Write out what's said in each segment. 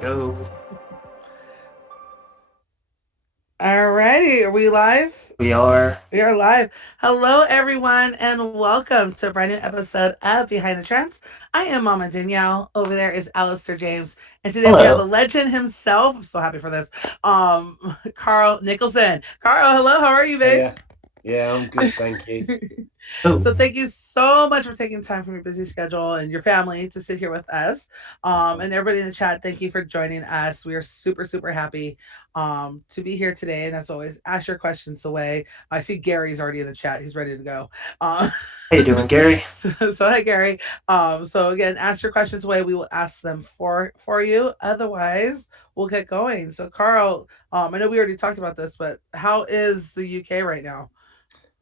go. Alrighty, are we live? We are. We are live. Hello, everyone, and welcome to a brand new episode of Behind the Trance. I am Mama Danielle. Over there is Alistair James, and today we have the Hello. legend himself. I'm so happy for this. Carl Nichsolson. Carl, hello. How are you, babe? Yeah, yeah, I'm good, thank you. Oh, So thank you so much for taking time from your busy schedule and your family to sit here with us. And everybody in the chat, thank you for joining us. We are super, super happy to be here today. And as always, ask your questions away. I see Gary's already in the chat. He's ready to go. how you doing, Gary? So hi, Gary. So again, ask your questions away. We will ask them for you. Otherwise, we'll get going. So Carl, I know we already talked about this, but how is the UK right now?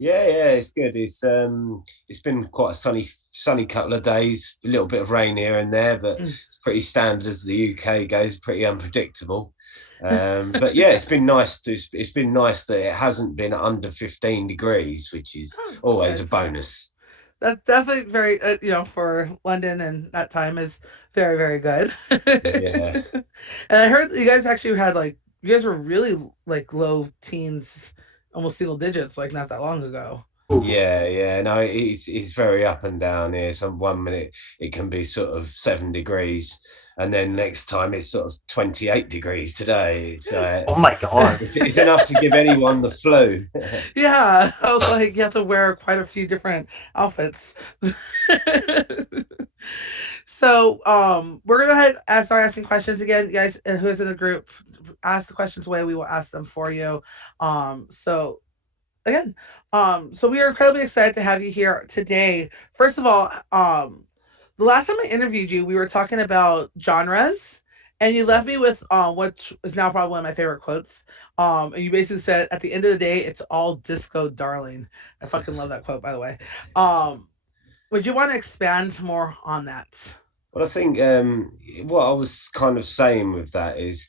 Yeah, it's good. It's been quite a sunny couple of days, a little bit of rain here and there, but it's pretty standard as the UK goes, pretty unpredictable. But yeah, it's been nice that it hasn't been under 15 degrees, which is Oh, it's always a good. bonus. That's definitely very, for London and that time is very, very good. Yeah. And I heard you guys actually had like, you guys were really like low teens, almost single digits, like not that long ago. Ooh, Yeah. No, it's very up and down here. Some one minute it can be sort of 7 degrees, and then next time it's sort of 28 degrees today. oh my God. It's enough to give anyone the flu. Yeah, I was like, you have to wear quite a few different outfits. So, we're gonna go ahead and start asking questions again, you guys. Who's in the group? Ask the questions away. We will ask them for you. So again, so we are incredibly excited to have you here today. First of all, the last time I interviewed you, we were talking about genres, and you left me with what is now probably one of my favorite quotes. And you basically said, "At the end of the day, it's all disco, darling." I fucking love that quote, by the way. Um, would you want to expand more on that? Well, I think what I was kind of saying with that is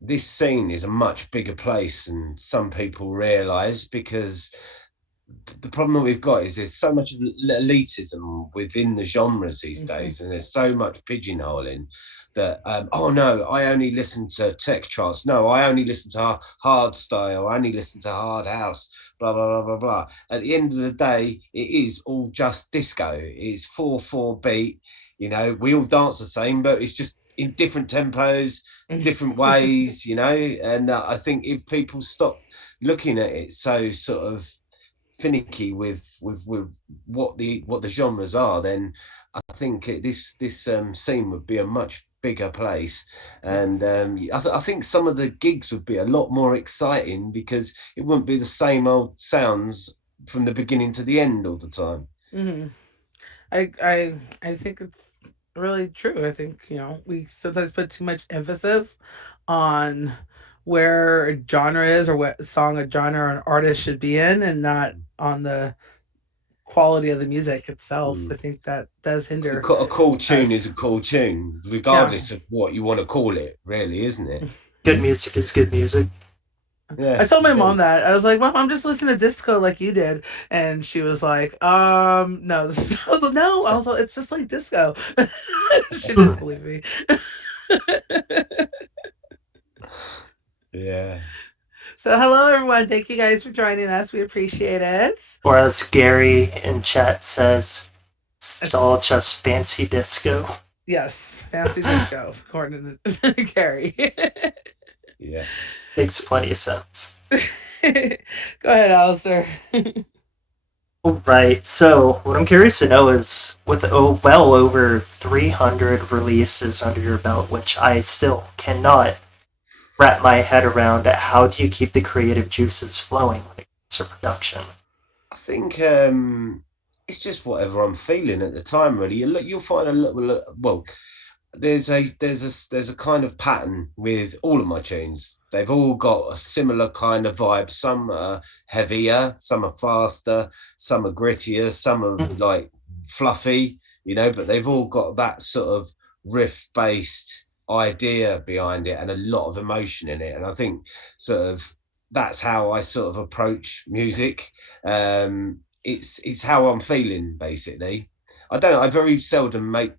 this scene is a much bigger place than some people realise, because the problem that we've got is there's so much elitism within the genres these Mm-hmm. days, and there's so much pigeonholing that oh no, I only listen to tech trance. No, I only listen to hard style. I only listen to hard house. Blah blah blah blah blah. At the end of the day, it is all just disco. It's 4/4 beat. You know, we all dance the same, but it's just in different tempos, different ways. You know, and I think if people stop looking at it so sort of finicky with what the genres are, then I think this scene would be a much bigger place, and I think some of the gigs would be a lot more exciting because it wouldn't be the same old sounds from the beginning to the end all the time. Mm-hmm. I think it's really true. I think, we sometimes put too much emphasis on where a genre is or what song a genre or an artist should be in, and not on the quality of the music itself. I Mm. think that does hinder A cool tune is us. a cool tune, Yeah. regardless of what you want to call it, really, isn't it? Good music is good music. I Yeah, told my mom indeed. that. I was like, Mom, I'm just listening to disco like you did. And she was like, no, this is, I was like, no, I was like, it's just like disco. She didn't believe me. Yeah. So, hello, everyone. Thank you guys for joining us. We appreciate it. Or as Gary in chat says, it's It's, all just fancy disco. yes, fancy disco, according to Carrie. Yeah. Makes plenty of sense. Go ahead, Alistair. Right, so what I'm curious to know is with well over 300 releases under your belt, which I still cannot wrap my head around, how do you keep the creative juices flowing when it comes to production? I think it's just whatever I'm feeling at the time. Really, you'll find a little. Well, there's a kind of pattern with all of my tunes. They've all got a similar kind of vibe. Some are heavier, some are faster, some are grittier, some are Mhm. like fluffy. You know, but they've all got that sort of riff based idea behind it and a lot of emotion in it. And I think sort of that's how I sort of approach music. It's how I'm feeling basically. I very seldom make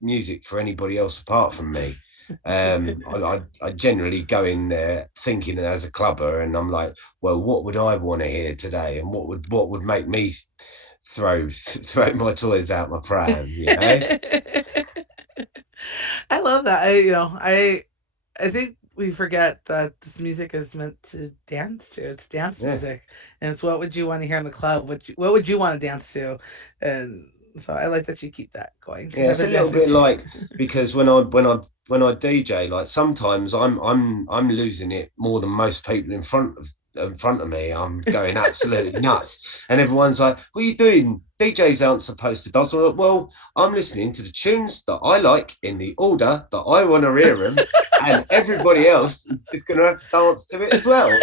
music for anybody else apart from me. I generally go in there thinking as a clubber, and I'm like, well, what would I want to hear today, and what would make me throw my toys out my pram, you know? I love that. I think we forget that this music is meant to dance to. It's dance Yeah. music, and it's what would you want to hear in the club? What would you want to dance to? And so I like that you keep that going because Yeah, I've it's a been little dancing bit too. like because when I DJ, like sometimes I'm losing it more than most people in front of me. I'm going absolutely nuts, and everyone's like, "What are you doing? DJs aren't supposed to dance." I'm like, well, I'm listening to the tunes that I like in the order that I want to hear them, and everybody else is just going to have to dance to it as well.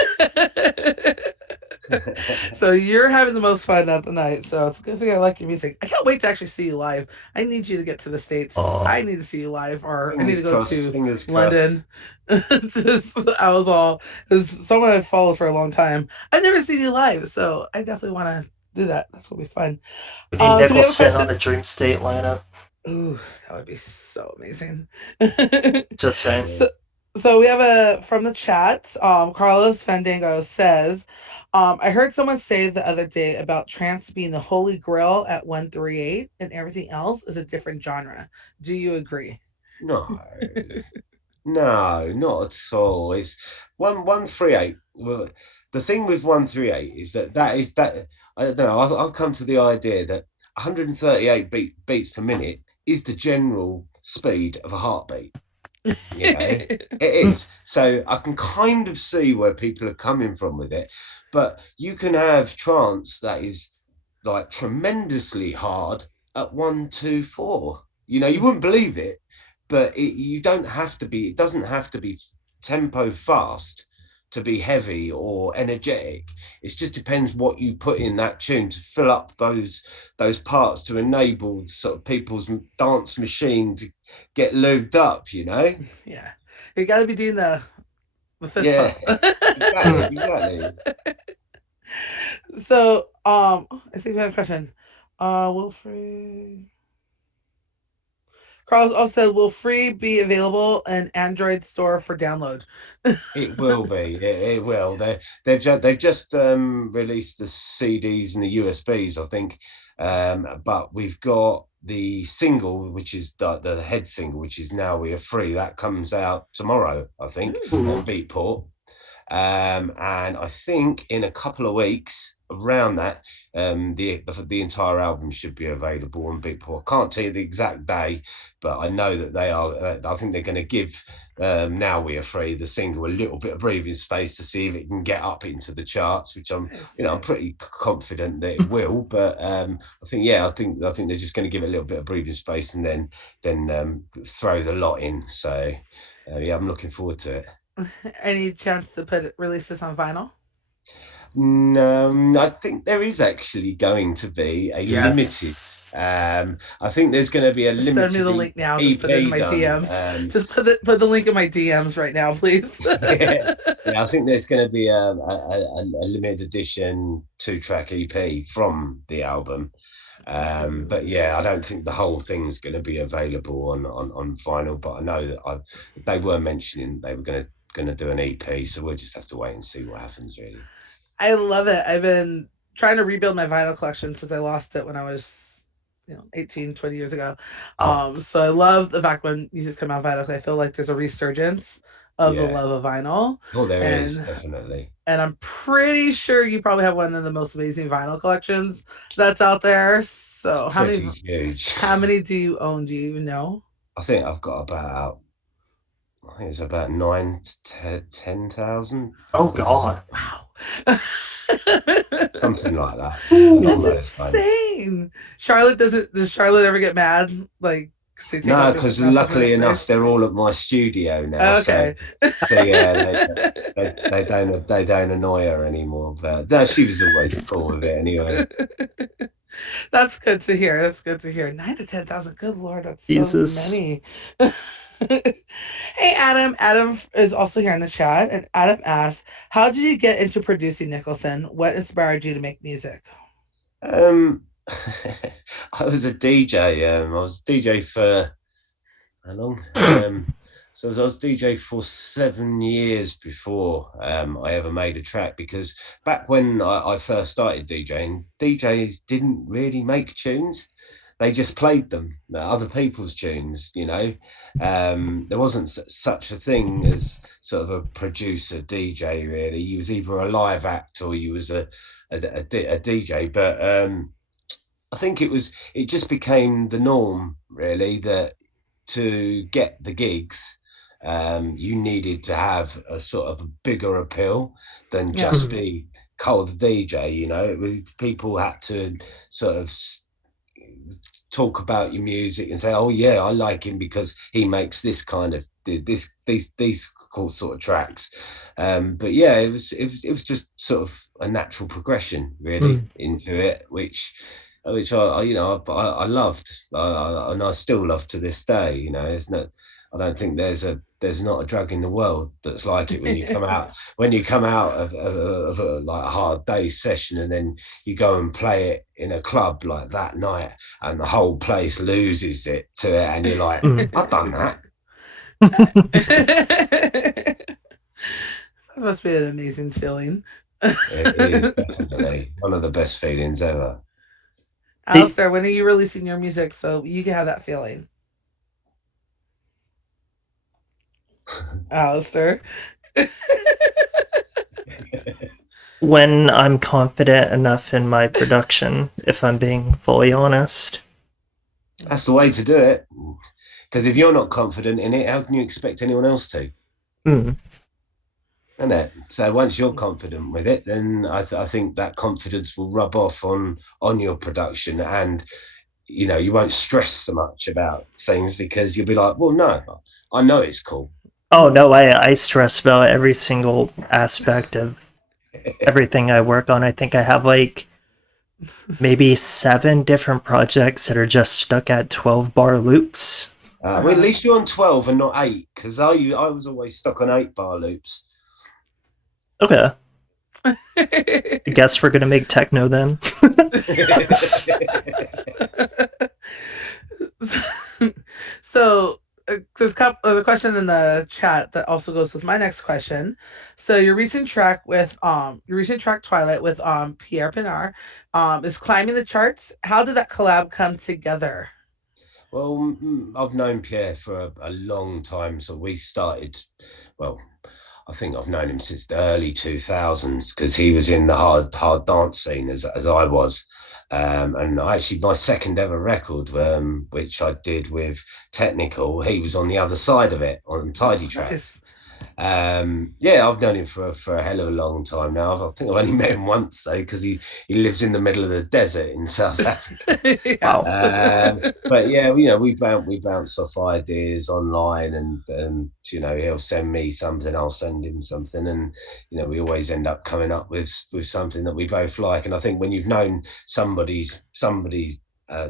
So you're having the most fun at the night. So it's a good thing I like your music. I can't wait to actually see you live. I need you to get to the States. I Oh, need to see you live, or I need Fingers to go crossed. to Fingers crossed. London. Just, I was all, because someone I've followed for a long time. I've never seen you live, so I definitely want to do that. That's gonna be fun. we need So we have a Nicholson on question. the Dream State lineup. Ooh, that would be so amazing. Just saying. Yeah. so, so we have a from the chat. Carlos Fandango says, I heard someone say the other day about trance being the holy grail at 138 and everything else is a different genre. Do you agree? No. No, not at all. It's 138. Well, the thing with 138 is that I don't know. I've come to the idea that 138 beats per minute is the general speed of a heartbeat. You know, it is. So I can kind of see where people are coming from with it, but you can have trance that is like tremendously hard at 124. You wouldn't believe it, but you don't have to be. It doesn't have to be tempo fast to be heavy or energetic. It just depends what you put in that tune to fill up those parts to enable sort of people's dance machine to get lubed up. Yeah, you got to be doing the fist Yeah, pump. exactly, Hmm. exactly. So, I think we have a question. Wilfred Carlos also said, "Will free be available in Android store for download?" It will be. It will. They've just released the CDs and the USBs, I think. But we've got the single, which is the head single, which is Now We Are Free. That comes out tomorrow, I think, on Ooh. Beatport. And I think in a couple of weeks, around that, the entire album should be available on Beatport. I can't tell you the exact day, but I know that they are. I think they're going to give Now We Are Free, the single, a little bit of breathing space to see if it can get up into the charts, which I'm, Nice, you know, I'm nice. pretty confident that it will. But I think, yeah, I think they're just going to give it a little bit of breathing space and then throw the lot in. So yeah, I'm looking forward to it. Any chance to release this on vinyl? No, I think there is actually going to be a limited. Yes. I think there's going to be a Send me limited the link now. Just put it in EP my done. DMs. Just put the link in my DMs right now, please. Yeah, yeah. I think there's going to be a limited edition two-track EP from the album. But yeah, I don't think the whole thing's going to be available on vinyl. But I know that they were mentioning they were going to do an EP, so we'll just have to wait and see what happens, really. I love it. I've been trying to rebuild my vinyl collection since I lost it when I was 18, 20 years ago. Oh, So I love the fact when music's come out vinyl because I feel like there's a resurgence of the Yeah. love of vinyl. Oh, there is And definitely. and I'm pretty sure you probably have one of the most amazing vinyl collections that's out there. It's So pretty huge. how many do you own? Do you even know? I think I've got about, I think it's about 10,000 oh pieces, God. Wow. something like that. That's Along Ooh. those lines. insane. Does Charlotte ever get mad? Like, 'cause they take No, up your because massive amount of luckily enough, space? they're all at my studio now. So, Okay. so yeah, they don't annoy her anymore. But no, she was always cool with it anyway. That's good to hear. That's good to hear. 9 to 10,000. Good Lord, that's so Jesus. many. Hey, Adam. Adam is also here in the chat. And Adam asks, how did you get into producing Nicholson? What inspired you to make music? Um, I was a DJ. I was a DJ for how long? So I was DJ for 7 years before I ever made a track, because back when I first started DJing, DJs didn't really make tunes. They just played them, other people's tunes, you know. There wasn't such a thing as sort of a producer DJ, really. You was either a live act or you was a DJ. But I think it just became the norm, really, that to get the gigs, you needed to have a sort of a bigger appeal than Yeah. just be Cole the DJ. You know, people had to sort of talk about your music and say, "Oh yeah, I like him because he makes this kind of these cool sort of tracks." But yeah, it was just sort of a natural progression, really, Mm. into it, which I you know I loved, and I still love to this day. You know, there's no, I don't think there's not a drug in the world that's like it when you come out of a like a hard day session, and then you go and play it in a club like that night, and the whole place loses it to it, and you're like, Mm. I've done that. That must be an amazing feeling. It is definitely one of the best feelings ever. The- Alistair, when are you releasing your music so you can have that feeling? Alistair. when I'm confident enough in my production, if I'm being fully honest. That's the way to do it. Because if you're not confident in it, how can you expect anyone else to? Mm. Isn't it? So once you're confident with it, then I think that confidence will rub off on your production, and you know you won't stress so much about things because you'll be like, well, no, I know it's cool. Oh no, I stress about every single aspect of everything I work on. I think I have like maybe 7 different projects that are just stuck at 12-bar loops. Well, at least you're on 12 and not 8, because I was always stuck on 8-bar loops. Okay. I guess we're gonna make techno then. So there's a question in the chat that also goes with my next question. So your recent track Twilight with Pierre Pinar is climbing the charts. How did that collab come together? Well, I've known Pierre for a long time. So we started, well, I think I've known him since the early 2000s, because he was in the hard dance scene as I was. And actually, my second ever record, which I did with Technical, he was on the other side of it on Tidy Oh, Tracks. nice. Yeah, I've known him for a hell of a long time now. I think I've only met him once though, because he lives in the middle of the desert in South Africa. Wow. Yes. But yeah, you know, we bounce off ideas online, and you know, he'll send me something, I'll send him something, and you know, we always end up coming up with something that we both like. And I think when you've known somebody's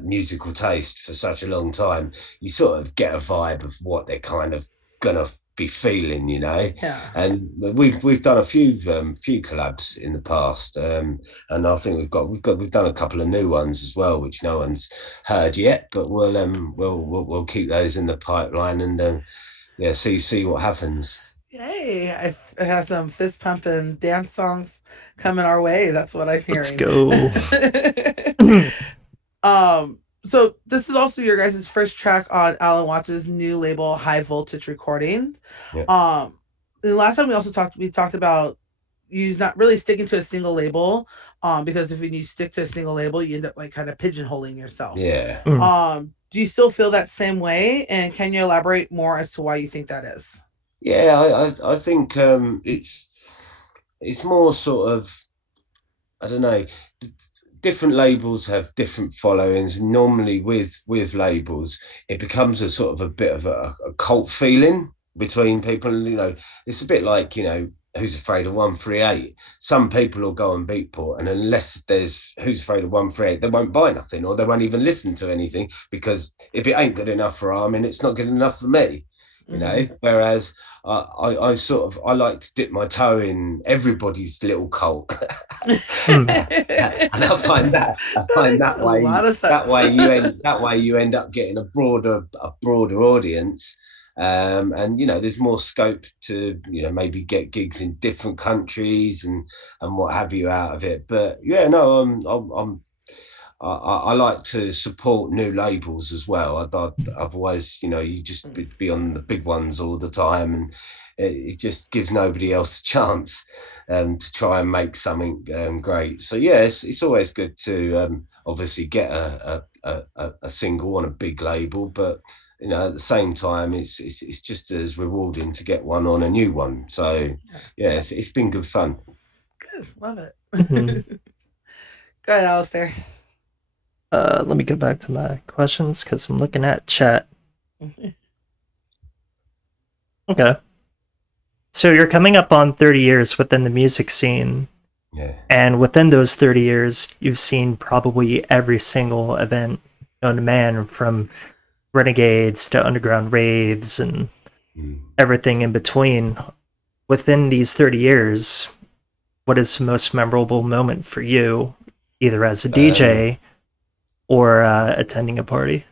musical taste for such a long time, you sort of get a vibe of what they're kind of gonna be feeling, you know. Yeah. And we've done a few collabs in the past, and I think we've done a couple of new ones as well, which no one's heard yet, but we'll keep those in the pipeline, and yeah, see what happens. Yay. I have some fist pumping dance songs coming our way. That's what I'm Let's hearing. go. So this is also your guys' first track on Alan Watts' new label, High Voltage Recordings. Yeah, The last time we talked about you not really sticking to a single label, because if you stick to a single label, you end up like kind of pigeonholing yourself. yeah. Mm. Do you still feel that same way? And can you elaborate more as to why you think that is? Yeah, I think it's more sort of, I don't know. Different labels have different followings. Normally, with labels, it becomes a sort of a bit of a cult feeling between people. You know, it's a bit like, you know, Who's Afraid of 138. Some people will go on Beatport, and unless there's Who's Afraid of 138, they won't buy nothing, or they won't even listen to anything, because if it ain't good enough for Armin, it's not good enough for me. You know, Mm-hmm. whereas I sort of, I like to dip my toe in everybody's little cult. Mm. And I That find makes a lot of sense. that way you end up getting a broader audience, And there's more scope to maybe get gigs in different countries and what have you out of it. But yeah, no, I like to support new labels as well. Otherwise, you just be on the big ones all the time, and it just gives nobody else a chance to try and make something great. So yeah, it's always good to obviously get a single on a big label, but at the same time, it's just as rewarding to get one on a new one. So Yeah. yeah, it's been good fun. Good. Love it. Mhm. Go ahead, Alistair. Let me go back to my questions because I'm looking at chat. Okay. So you're coming up on 30 years within the music scene, Yeah. and within those 30 years, you've seen probably every single event known to man, from renegades to underground raves and Mm. everything in between. Within these 30 years, what is the most memorable moment for you, either as a Um, DJ or attending a party?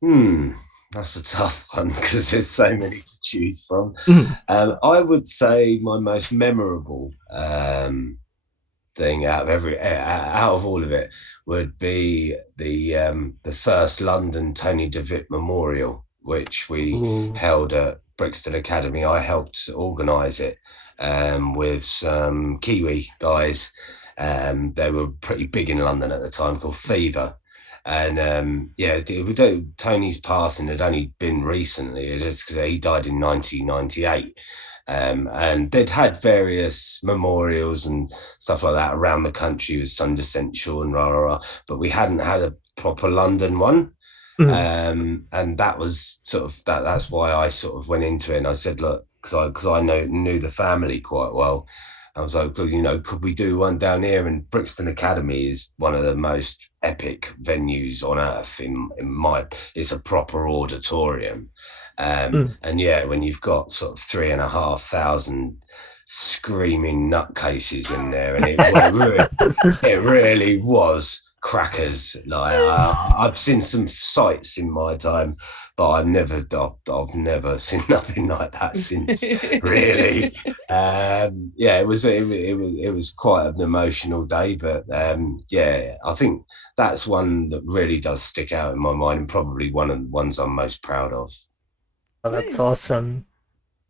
Hmm, that's a tough one because there's so many to choose from. Mm. I would say my most memorable thing out of all of it would be the first London Tony DeVitt Memorial, which we Ooh. held at Brixton Academy. I helped organise it with some Kiwi guys. They were pretty big in London at the time, called Fever. And yeah, we don't. Tony's passing had only been recently. It is because he died in 1998. And they'd had various memorials and stuff like that around the country with Sunday Central and rah, rah, rah, but we hadn't had a proper London one. Mm. And that was sort of that's why I sort of went into it, and I said, look, because I knew the family quite well. I was like, well, could we do one down here? And Brixton Academy is one of the most epic venues on earth. It's a proper auditorium, Mm. and yeah, when you've got sort of 3,500 screaming nutcases in there, and it really was crackers. Like I've seen some sights in my time, but I've never seen nothing like that since. Really, yeah, it was quite an emotional day, but yeah, I think that's one that really does stick out in my mind, and probably one of the ones I'm most proud of. Oh, that's Nice. awesome.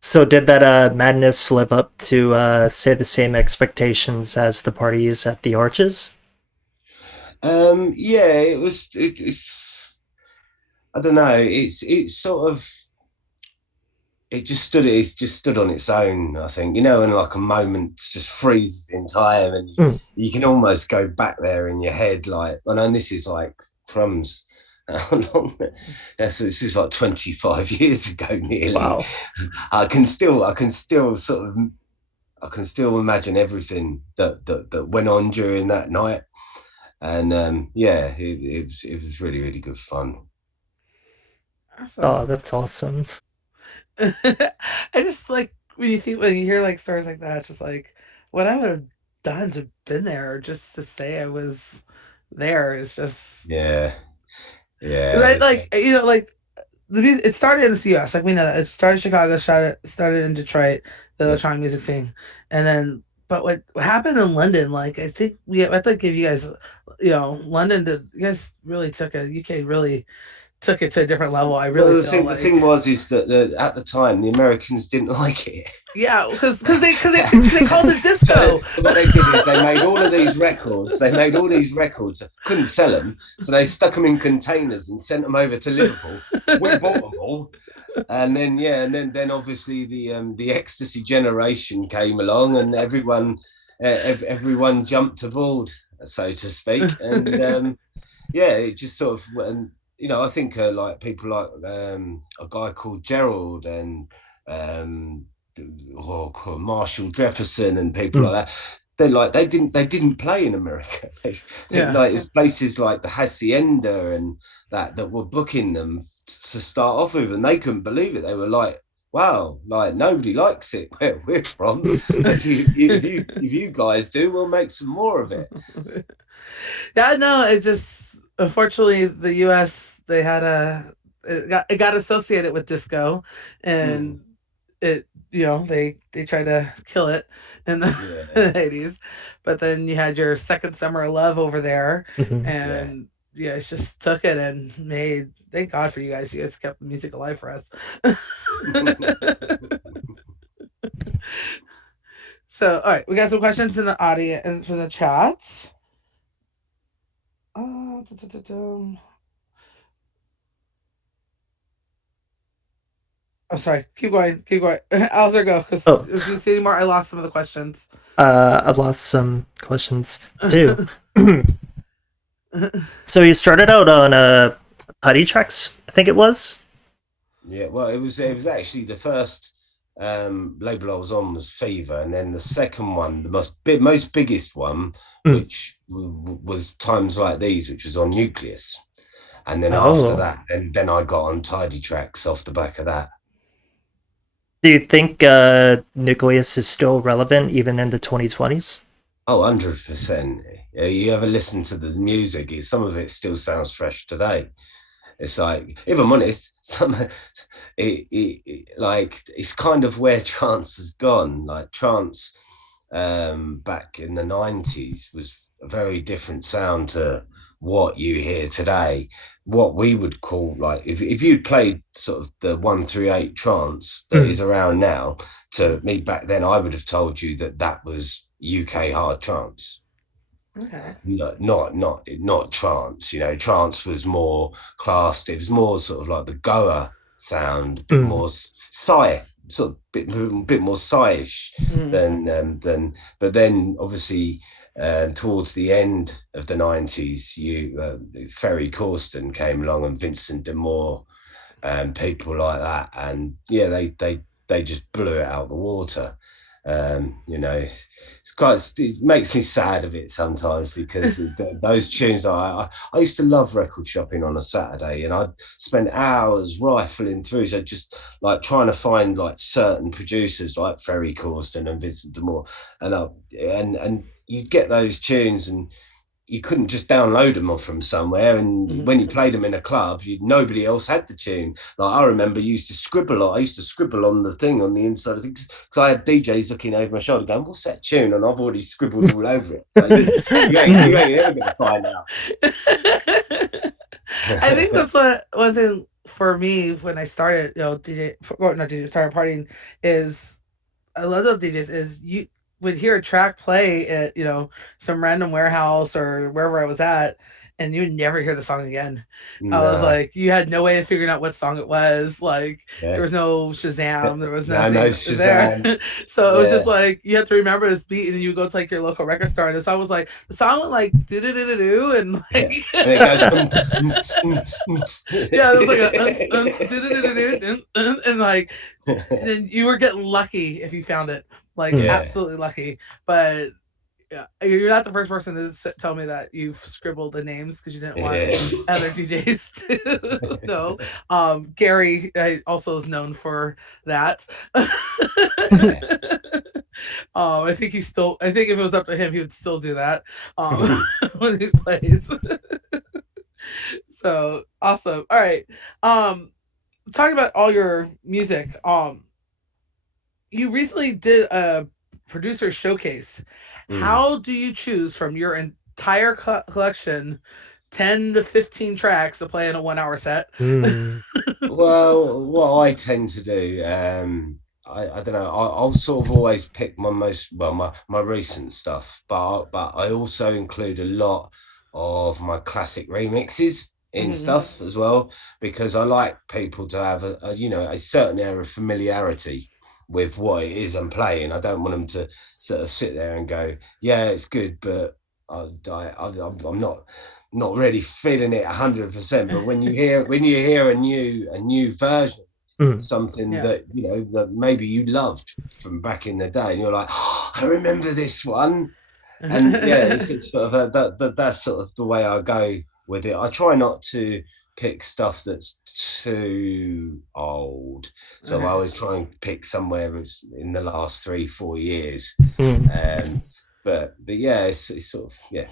So did that madness live up to say the same expectations as the parties at the Arches? Yeah, it was. I don't know. It's sort of it just stood on its own. I think, and like a moment just freezes in time, and Mm. you can almost go back there in your head. Like, I know this is like crumbs. How long? Yes, this is like 25 years ago, nearly. Wow. I can still imagine everything that went on during that night, and yeah, it was really really good fun. Oh, Awesome. that's awesome. I just like when you hear like stories like that, it's just like what I would have done to been there, or just to say I was there is just Yeah, yeah, right. Like like the music. It started in the U.S. Like we know that it started in Chicago, started in Detroit, the yeah. electronic music scene, and then. But what happened in London? Like I think I have to give you guys, London did. You guys really took it. UK really took it to a different level. I really Well, the feel thing the thing like was is that at the time the Americans didn't like it. yeah, because they called it So disco. what they did is they made all of these records. They made all these records, couldn't sell them, so they stuck them in containers and sent them over to Liverpool. We bought them all, and then yeah, and then obviously the ecstasy generation came along, and everyone jumped aboard, so to speak, and yeah, it just sort of, and I think like people like a guy called Gerald and um, Marshall Jefferson and people Mm. like that. They didn't play in America. Yeah. Like places like the Hacienda and that were booking them to start off with, and they couldn't believe it. They were like, "Wow, like nobody likes it where we're from. If you guys do, we'll make some more of it." Yeah, no, it just unfortunately the US they had a it got associated with disco, Mm, and it they tried to kill it in yeah, the 80s, but then you had your Second Summer of Love over there, Mhm. yeah. and you guys just took it and made. Thank God for you guys. You guys kept the music alive for us. So, all right, we got some questions in the audience and from the chats. Da, da, da, da. Oh, sorry. Keep going. Keep going. Alistair, go. Because Oh, if you see any more, I lost some of the questions. I've lost some questions too. So you started out on Putty Tracks, I think it was. Yeah, well, it was actually the first label I was on was Fever, and then the second one, the most biggest one, Mm. which was Times Like These, which was on Nucleus, and then after Oh, that, then I got on Tidy Tracks off the back of that. do you think Nucleus is still relevant even in the 2020s? Oh, 100%. You ever listen to the music? Some of it still sounds fresh today. It's like, if I'm honest, like it's kind of where trance has gone. Like trance, back in the '90s was a very different sound to what you hear today. What we would call like if you'd played sort of the 138 trance that Mm. is around now to me back then, I would have told you that that was UK hard trance. Okay. No, not trance. You know, trance was more classed. It was more sort of like the Goa sound, a bit Mm. more sigh, sort of bit more sighish Mm. than. But then obviously. Towards the end of the '90s, Ferry Corsten came along and Vincent de Moore and people like that, and yeah, they just blew it out the water. It's quite it makes me sad a bit sometimes because those tunes I used to love record shopping on a Saturday, and I'd spend hours rifling through, so just like trying to find like certain producers like Ferry Corsten and Vincent de Moore, and and you'd get those tunes and you couldn't just download them off from somewhere. And Mhm. when you played them in a club, nobody else had the tune. Like I remember, you used to scribble. I used to scribble on the thing on the inside of things because I had DJs looking over my shoulder, going, "What's that tune?" And I've already scribbled all over it. So you Mm. ain't ever gonna find out. I think that's what one thing for me when I started, DJ, or not DJ, started partying is I love those DJs is you would hear a track play at some random warehouse or wherever I was at, and you would never hear the song again. I was Nah, like, you had no way of figuring out what song it was. Like there yeah, was no Shazam, there was no nothing there. Shazam. So it was just Yeah, like you have to remember this beat, and then you go to like your local record store, and the song was like the song went like do do do do do, and yeah, like and it goes. yeah, there was like a do do do do do, and like then you were getting lucky if you found it, like Mm. Yeah, absolutely lucky. But yeah, you're not the first person to tell me that you've scribbled the names because you didn't want yeah. other DJs to know. Gary also is known for that. Yeah. I think he's still. I think if it was up to him, he would still do that when he plays. So awesome. All right. Um, talking about all your music. You recently did a producer showcase. Mm. How do you choose from your entire collection 10 to 15 tracks to play in a 1 hour set? Mm. Well, what I tend to do, I don't know, I'll sort of always pick my recent stuff, but I also include a lot of my classic remixes in Mhm, stuff as well because I like people to have a certain air of familiarity with what it is I'm playing. I don't want them to sort of sit there and go, yeah, it's good, but I'm not really feeling it 100%. But when you hear a new version, Mm. something yeah. that that maybe you loved from back in the day, and you're like, oh, I remember this one. And yeah, it's sort of that's sort of the way I go with it. I try not to pick stuff that's too old, so I Okay. always try and pick somewhere in the last 3 4 years. Mm. um but yeah, it's sort of, yeah.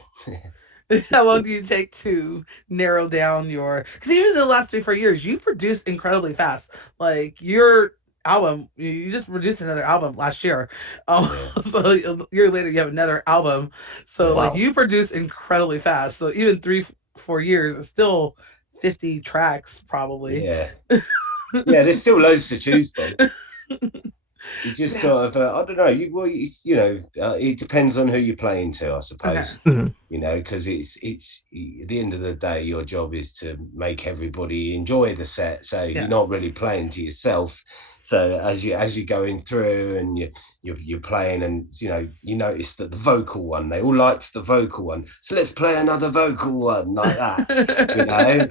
How long do you take to narrow down your? Because even in the last 3 4 years, you produced incredibly fast. Like your album, you just produced another album last year. Yeah, So a year later, you have another album. So yeah, like Wow. you produce incredibly fast. So even 3 4 years, it's still 50 tracks probably. yeah, yeah. There's still loads to choose from. You just Yeah. sort of, I don't know. It depends on who you're playing to, I Okay. suppose. Mhm. Because it's at the end of the day, your job is to make everybody enjoy the set. So you're Yes. not really playing to yourself. So as you're going through and you're playing, and you notice that the vocal one, they all liked the vocal one. So let's play another vocal one like that.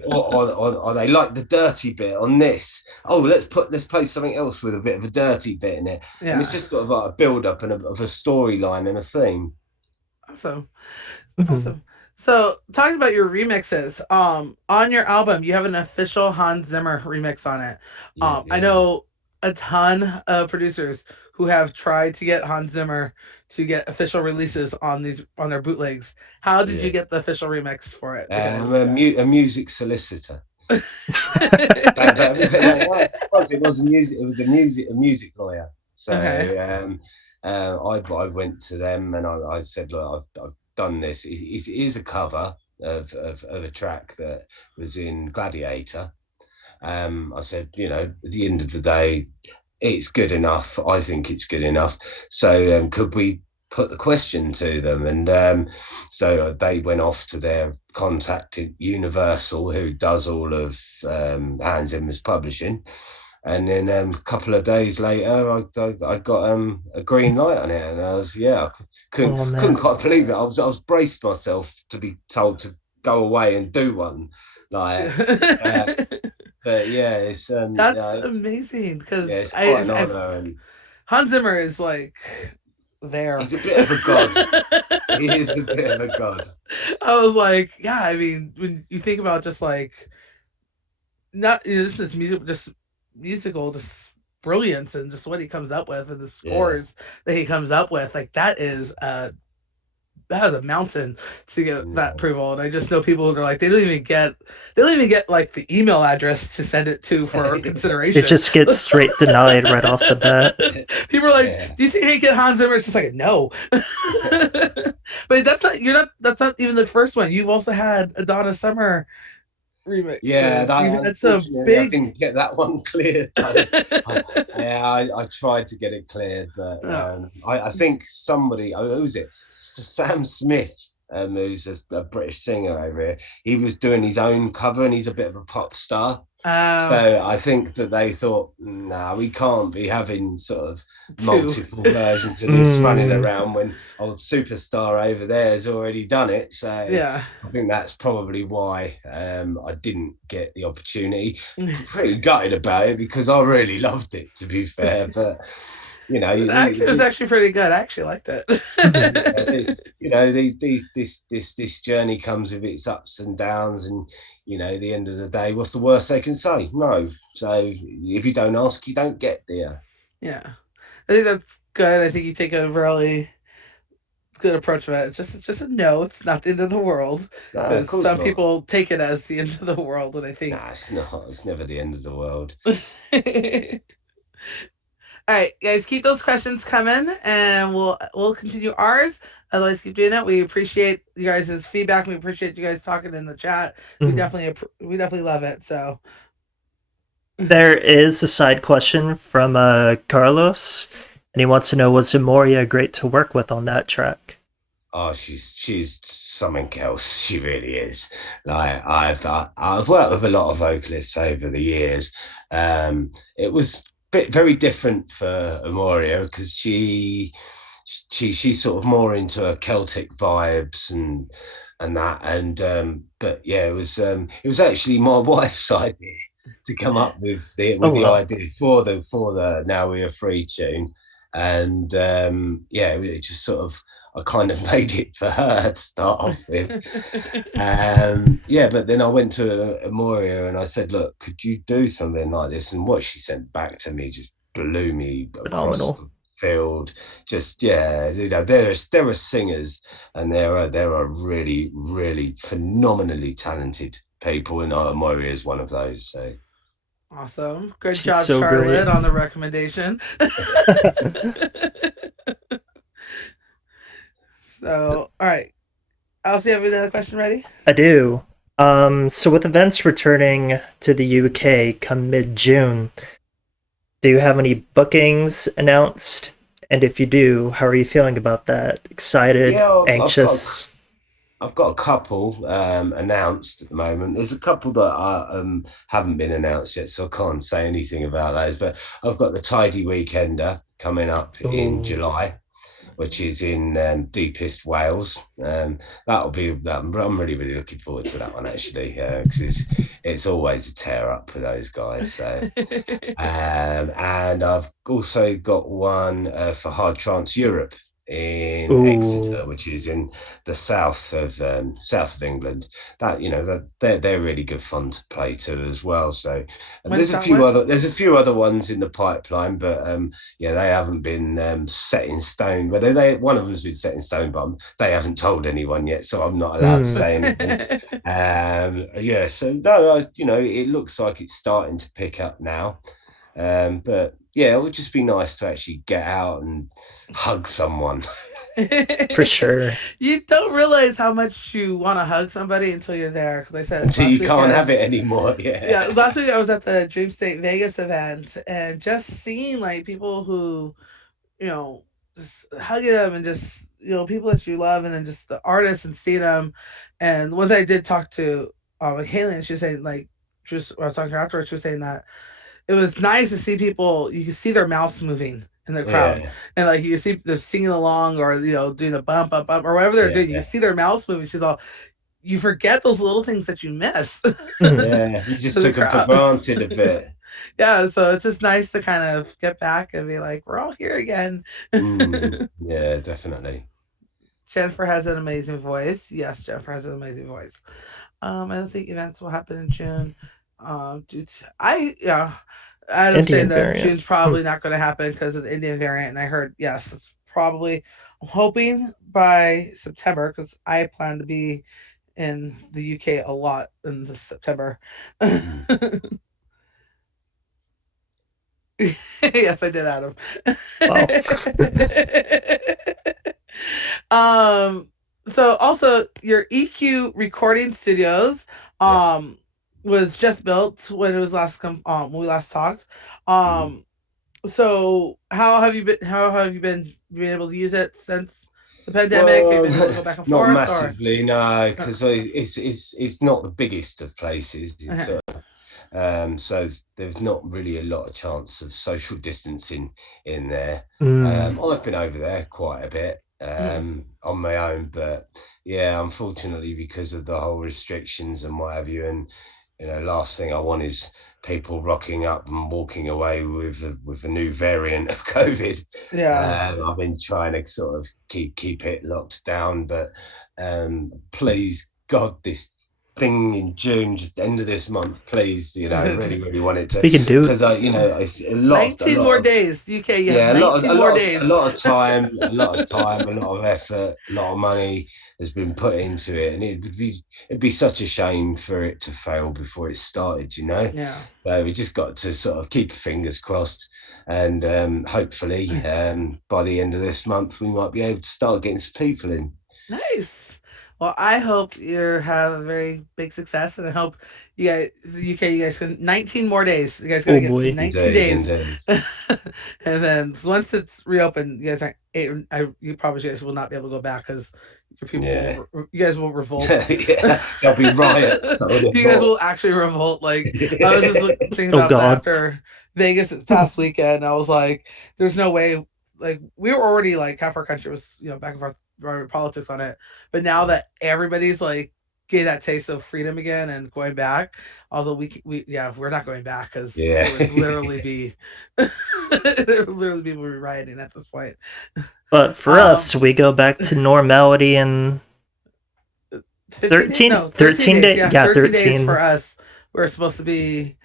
Or they like the dirty bit on this. Oh, let's play something else with a bit of a dirty bit in it, and it's Yeah. just sort of like a build up and of a storyline and a theme. Awesome. Mhm. Awesome. So, talking about your remixes, on your album, you have an official Hans Zimmer remix on it. Yeah, I yeah, know a ton of producers who have tried to get Hans Zimmer to get official releases on their bootlegs. How did you yeah. get the official remix for it? I'm Because a music solicitor. It was a music. It was a music lawyer. So okay, I went to them and I said, look, I've done this. It is a cover of a track that was in Gladiator. I said, at the end of the day, it's good enough. I think it's good enough. So could we put the question to them? And so they went off to their contact at Universal, who does all of Hans Zimmer's publishing. And then a couple of days later, I got a green light on it, and I was couldn't Oh couldn't man. quite believe it. I was braced myself to be told to go away and do one, like. Uh, but yeah, that's amazing. yeah, Because it's quite an I've honor, and Hans Zimmer is like there. he's a bit of a god. He is a bit of a god. I was like, yeah, I mean, when you think about just like not just this music, just musical, just brilliance and just what he comes up with and the Yeah. scores that he comes up with, like that is a mountain to get that No. approval. And I just know people who are like they don't even get like the email address to send it to for It consideration. just gets straight denied right off the bat. People are like, Yeah. "Do you think I get Hans Zimmer?" It's just like, no. But that's not even the first one. You've also had a Donna Summer Yeah, remixes. that You've had some unfortunately I big. didn't get that one cleared though. I tried to get it cleared, but No, I think somebody, who was it? Sam Smith, who's a British singer over here. He was doing his own cover, and he's a bit of a pop star. uh, So I think that they thought, nah, we can't be having sort of two. multiple versions of this running Mm. around when old superstar over there has already done it. So Yeah. I think that's probably why I didn't get the opportunity. Pretty gutted about it because I really loved it, to be fair. But you know, It was actually pretty good. I actually liked Mhm. it. this journey comes with its ups and downs, and at the end of the day, what's the worst they can say? No. So if you don't ask, you don't get there. Yeah, I think that's good. I think you take a really good approach of it. It's just a no. It's not the end of the world No, of because course some not. people take it as the end of the world, and I Nah, think. it's not. It's never the end of the world. All right, guys, keep those questions coming, and we'll continue ours. Otherwise, keep doing it. We appreciate you guys' feedback. We appreciate you guys talking in the chat. Mhm. We definitely love it. So, There is a side question from Carlos, and he wants to know, was Emoria great to work with on that track? Oh, she's something else. She really is. Like I've worked with a lot of vocalists over the years. It was very different for Amoria because she's sort of more into her Celtic vibes and that. And but yeah, it was actually my wife's idea to come up with the Oh wow. idea for the Now We Are Free tune. And yeah, it just sort of, I kind of made it for her to start off with. Yeah, but then I went to Amoria and I said, look, could you do something like this? And what she sent back to me just blew me across Phenomenal. field. Just yeah, there are singers, and there are really really phenomenally talented people, and Maury is one of those. So Awesome. Good She's job, so great. Charlotte, on the recommendation. So, all right. Elsie, have another question ready? I do. So with events returning to the UK come mid-June, do you have any bookings announced? And if you do, how are you feeling about that? Excited? yeah, Anxious? I've got a couple announced at the moment. There's a couple that haven't been announced yet, so I can't say anything about those. But I've got the Tidy Weekender coming up in Ooh. July, which is in deepest Wales. That'll be. I'm really, really looking forward to that one actually, because it's always a tear up for those guys. So, and I've also got one for Hard Trance Europe in Ooh. Exeter, which is in the south of England. That that they're really good fun to play to as well. So, and When's that one? there's a few other ones in the pipeline, but yeah, they haven't been set in stone. But they one of them's been set in stone, but they haven't told anyone yet, so I'm not allowed to Mm, say anything. Yeah, so no, it looks like it's starting to pick up now. But yeah, it would just be nice to actually get out and hug someone. for sure. You don't realize how much you want to hug somebody until you're there. Because I said Until last you can't have weekend, it anymore. yeah, Yeah. last week I was at the Dream State Vegas event, and just seeing like people who, you know, just hugging them, and just people that you love, and then just the artists and seeing them. And once I did talk to Haley, and she was saying like, just I was talking to her afterwards, she was saying that it was nice to see people. You can see their mouths moving in the crowd, Yeah. and like you can see them singing along, or doing the bump, bump, bump, or whatever they're doing. You can Yeah. see their mouths moving. She's all, you forget those little things that you miss Mm, Yeah. You just to the took them for crowd. granted a bit. Yeah, so it's just nice to kind of get back and be like, we're all here again. Yeah, definitely. Jennifer has an amazing voice. Yes, Jennifer has an amazing voice. I don't think events will happen in June. Due to, Adam's saying Indian that variant. June's probably not going to happen because of the Indian variant, and I heard yes, it's probably. I'm hoping by September because I plan to be in the UK a lot in this September. Mm. Yes, I did, Adam. Wow. um. So also your EQ recording studios Yeah. was just built when it was when we last talked. Mm. Um. So how have you been able to use it since the pandemic? Have you Well, been able to go back and not forth, or massively, no, uh, because it's not the biggest of places. okay. So there's not really a lot of chance of social distancing in there. Mm, I've been over there quite a bit Mhm. on my own, but yeah, unfortunately, because of the whole restrictions and what have you, and last thing I want is people rocking up and walking away with a new variant of COVID. Yeah. I've been trying to sort of keep it locked down, but please God, this thing in June, just end of this month, please. Really, really want it to, we can do it. because it's 19 lot more of days. UK, you have yeah, 19 more a days. lot of time, a lot of effort, a lot of money has been put into it, and it'd be such a shame for it to fail before it started. Yeah. So we just got to sort of keep fingers crossed, and hopefully, by the end of this month, we might be able to start getting some people in. Nice. Well, I hope you have a very big success, and I hope the UK, you guys can 19 more days. You guys got to Oh get boy. 19 Indeed, days, indeed. and then once it's reopened, you guys aren't. You probably guys will not be able to go back because your people Yeah. will. You guys will revolt. Yeah, there'll be riots. I would have You guys thought. will actually revolt. Like I was just thinking Oh about that god. after Vegas this past weekend. I was like, "There's no way." Like we were already like half our country was back and forth politics on it, but now that everybody's like getting that taste of freedom again and going back, although we yeah we're not going back because Yeah. it would literally be there would literally be rioting at this point. But for Um, us, we go back to normality in 15 days? 13, No, 13 13 days. days. Yeah, Yeah, 13 days for 13. us. We're supposed to be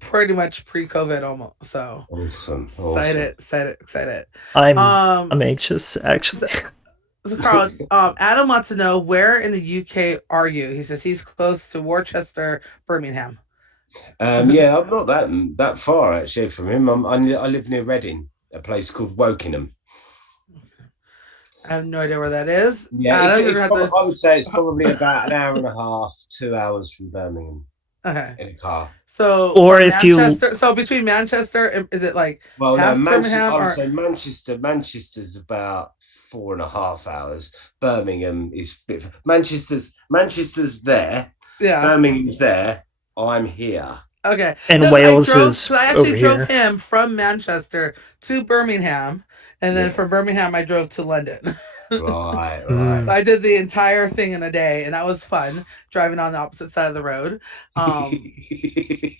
pretty much pre-COVID almost. So Awesome, awesome. excited. I'm Um, I'm anxious actually. so, so Carl, Adam wants to know where in the UK are you? He says he's close to Worcester, Birmingham. Yeah, I'm not that far actually from him. I live near Reading, a place called Wokingham. I have no idea where that is. Yeah, Adam, you're gonna have to. I would say it's probably about an hour and a half, 2 hours from Birmingham Okay. in a car. So Or from if you Manchester, so between Manchester, is it like Well, no, past Manchester. Birmingham I would or say Manchester. Manchester's about 4.5 hours. Birmingham is Manchester's there. yeah? Birmingham's there. I'm here. Okay, and no, because I Wales drove is because I over actually drove here. him from Manchester to Birmingham, and then Yeah. from Birmingham I drove to London. Right. Right. Mm. I did the entire thing in a day, and that was fun driving on the opposite side of the road. Um, he,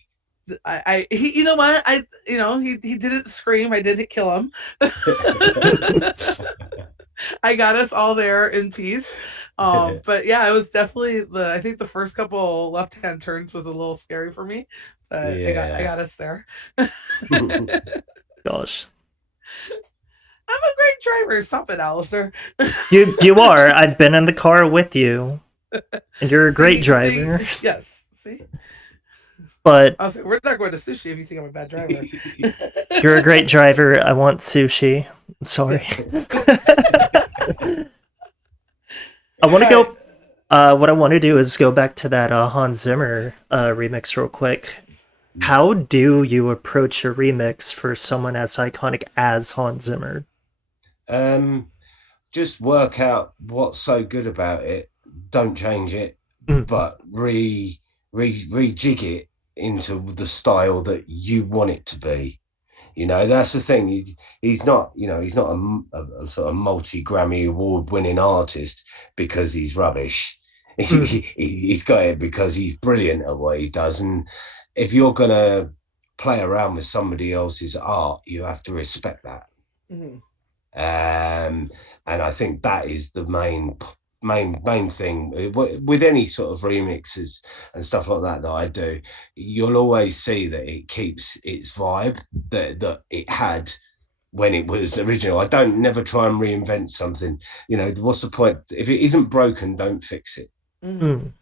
you know what, he didn't scream. I didn't kill him. I got us all there in peace. But yeah, it was definitely I think the first couple left hand turns was a little scary for me, but I Yeah. got us there. I'm Gosh. a great driver. Stop it, Alistair. You are. I've been in the car with you. And you're a great See, driver. yes, see. But I was like, we're not going to sushi if you think I'm a bad driver. you're a great driver. I want sushi. I'm sorry. Yes. I want to All right. go. What I want to do is go back to that Hans Zimmer remix real quick. How do you approach a remix for someone as iconic as Hans Zimmer? um, just work out what's so good about it. Don't change it, Mm, but rejig it into the style that you want it to be. That's the thing. He's not a sort of multi Grammy award winning artist because he's rubbish. mm, He's got it because he's brilliant at what he does. And if you're gonna play around with somebody else's art, you have to respect that. Mhm. Um, and I think that is the main thing with any sort of remixes and stuff like that I do. You'll always see that it keeps its vibe that it had when it was original. I don't never try and reinvent something. What's the point? If it isn't broken, don't fix it. Mhm. mm.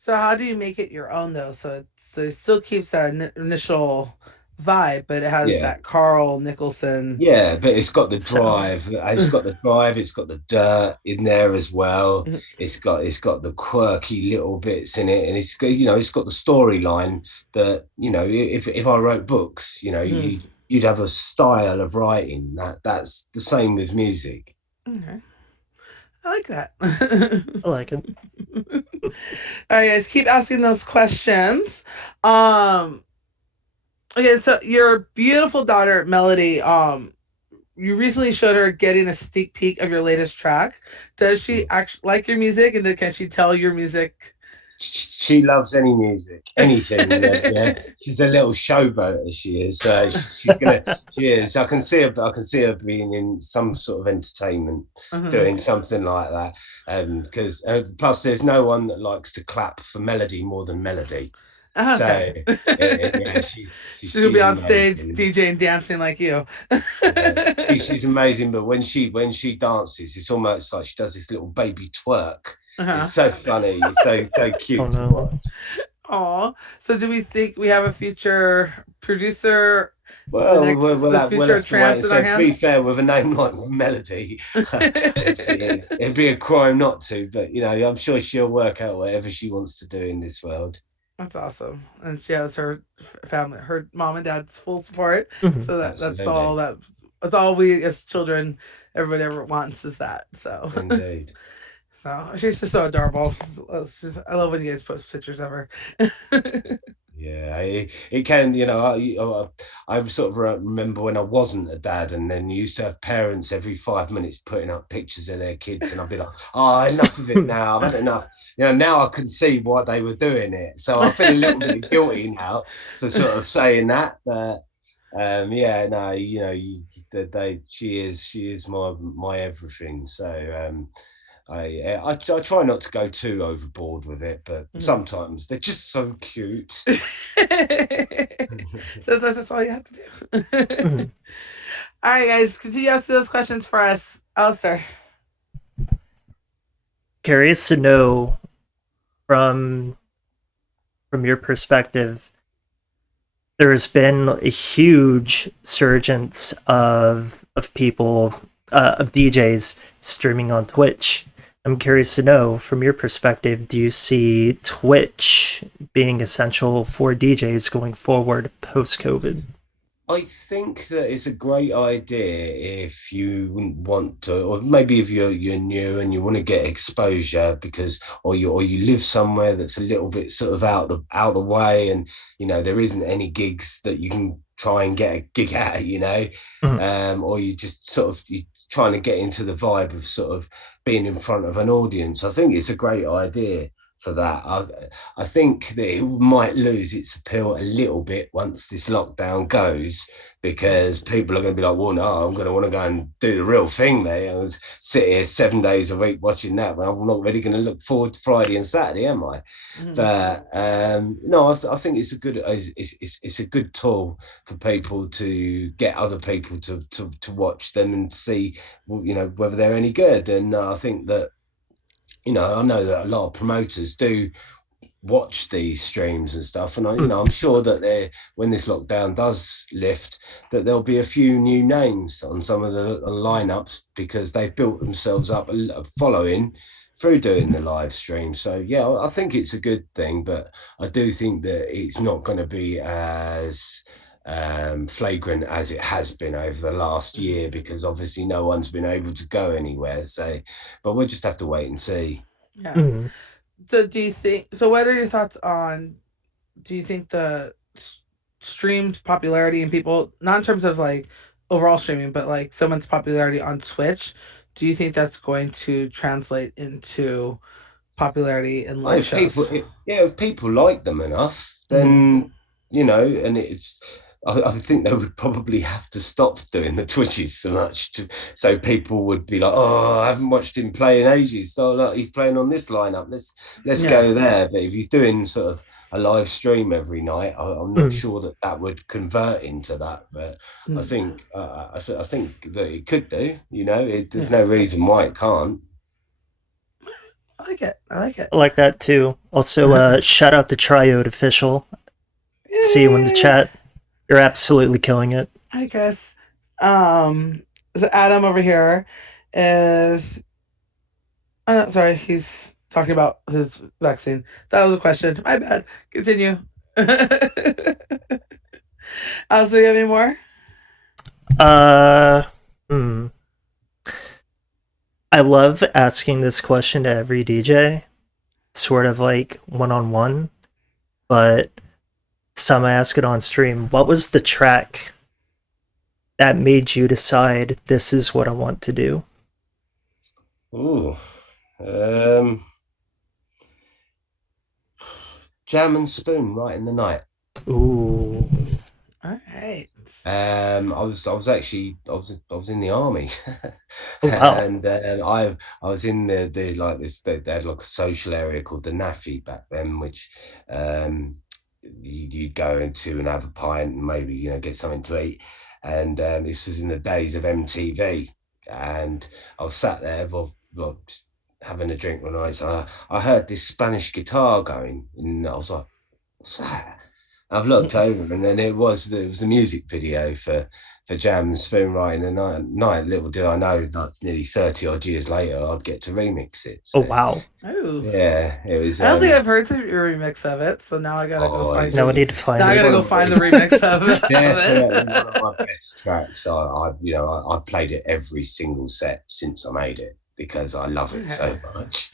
So how do you make it your own though? So it still keeps that initial vibe, but it has Yeah. that Carl Nicholson Yeah, but it's got the Sound. drive. It's got the drive. It's got the dirt in there as well. It's got the quirky little bits in it, and it's got the storyline that if I wrote books, you'd have a style of writing that's the same with music. Okay. I like that. I like it. All right, guys, keep asking those questions. Um, okay, so your beautiful daughter Melody, you recently showed her getting a sneak peek of your latest track. Does she actually like your music, and can she tell your music? She loves any music, anything. Yeah, yeah. She's a little showboat as she is. She is. I can see her being in some sort of entertainment, Uh-huh. doing something like that. Because plus, there's no one that likes to clap for melody more than Melody. So Okay. yeah, She'll be she's on stage amazing. DJing, dancing like you. Yeah, she's amazing. But when she dances, it's almost like she does this little baby twerk. Uh-huh. It's so funny, so Oh cute to no. watch. Aw. So do we think we have a future producer, Well, the we'll future have to wait and trance in our see. To be hands? fair, with a name like Melody, it'd be a crime not to. But I'm sure she'll work out whatever she wants to do in this world. That's awesome, and she has her family, her mom and dad's full support. Mhm. So Absolutely, that's all we as children, everybody ever wants is that. So, indeed. so she's just so adorable. I love when you guys post pictures of her. Yeah, it can, I sort of remember when I wasn't a dad, and then you used to have parents every 5 minutes putting up pictures of their kids, and I'd be like, oh, enough of it now. I've had enough. Now I can see why they were doing it. So I feel a little bit guilty now for sort of saying that. But yeah, no, she is my everything. So I try not to go too overboard with it, but Mhm. sometimes they're just so cute. So that's all you have to do. Mhm. All right, guys, continue asking those questions for us, Alistair. Curious to know from your perspective, there's been a huge surgence of people of DJs streaming on Twitch. I'm curious to know, from your perspective, do you see Twitch being essential for DJs going forward post COVID? I think that it's a great idea if you wouldn't want to, or maybe if you're new and you want to get exposure because, or you live somewhere that's a little bit sort of out the way, and there isn't any gigs that you can try and get a gig at, Mhm. or you just sort of you trying to get into the vibe of sort of being in front of an audience. I think it's a great idea for that. I think that it might lose its appeal a little bit once this lockdown goes, because people are going to be like, well, no, I'm going to want to go and do the real thing, mate. I was sit here 7 days a week watching that, but I'm not really going to look forward to Friday and Saturday, am I? Mhm. But no, I think it's a good it's a good tool for people to get other people to watch them and see, whether they're any good. And I think that I know that a lot of promoters do watch these streams and stuff, and Mhm. I'm sure that there, when this lockdown does lift, that there'll be a few new names on some of the lineups because they've built themselves up a following through doing the live stream. So yeah, I think it's a good thing, but I do think that it's not going to be as flagrant as it has been over the last Mhm. year, because obviously no one's been able to go anywhere. So, but we'll just have to wait and see. Yeah. Mhm. So do you think? So what are your thoughts on? Do you think the streamed popularity and people, not in terms of like overall streaming, but like someone's popularity on Twitch, do you think that's going to translate into popularity in live If people, shows? yeah, if people like them enough, Mm-hmm. then and it's. I think they would probably have to stop doing the Twitches so much, so people would be like, "Oh, I haven't watched him play in ages. Oh, look, he's playing on this lineup. Let's Yeah. go there." But if he's doing sort of a live stream every night, I'm not Mhm. sure that that would convert into that. But I Mm. think I think that it could do. There's Yeah. no reason why it can't. I like it. I like it. I like that too. Also, shout out to Triode Official. See you in the Yay! chat. You're absolutely killing it. Hi, Chris. Um, so Adam over here is. Oh, no, sorry, he's talking about his vaccine. That was a question. My bad. Continue. So you have any more? Uh, hmm. I love asking this question to every DJ, sort of like one on one, but it's time I ask it on stream. What was the track that made you decide this is what I want to do? Ooh. Um, Jam and Spoon, Right in the Night. Ooh. All right. I was in the army, Oh, wow. and I was in the like this. They had like a social area called the Naffy back then, which um, you'd go into and have a pint and maybe get something to eat. And this was in the days of MTV, and I was sat there, well, having a drink one night. So I heard this Spanish guitar going, and I was like, "What's that?" I've looked over, and then it was the music video for Jam and Spoon Right in the Night. Little did I know, like nearly 30 odd years later, I'd get to remix it. Oh, So wow. Oh, yeah, it was. I don't think I've heard the remix of it, so now I gotta go Oh, find Now the. we need to Now find I it. gotta one go of find the my, remix of definitely one of my it. best tracks. I've played it every single set since I made it because I love it Okay. so much.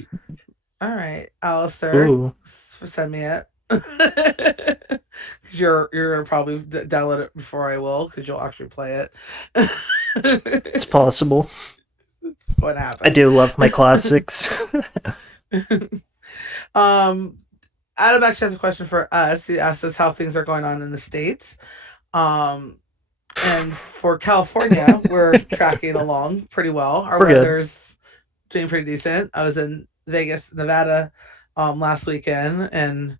All right, Alistair, Ooh. send me it. Because you're gonna probably download it before I will, because you'll actually play It's it. possible. What I happened? do love my classics. um, Adam actually has a question for us. He asked us how things are going on in the states. Um, and for California, we're tracking along pretty well. Our We're good. weather's doing pretty decent. I was in Vegas, Nevada, last weekend, and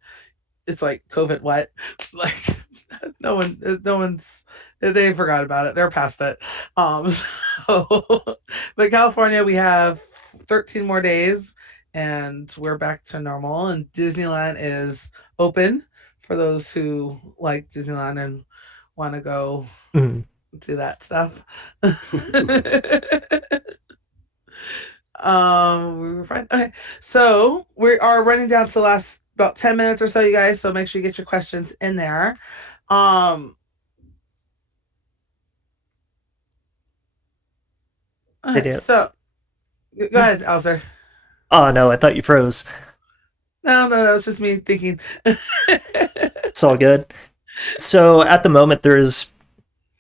it's like COVID wet. Like no one's they forgot about it. They're past it. So, but California, we have 13 more days, and we're back to normal. And Disneyland is open for those who like Disneyland and want to go Mm. do that stuff. We were fine. Okay, so we are running down to the last about 10 minutes or so, you guys. So make sure you get your questions in there. Um, They okay, do. so go ahead, Alistair. Oh no, I thought you froze. No, that was just me thinking. It's all good. So at the moment, there's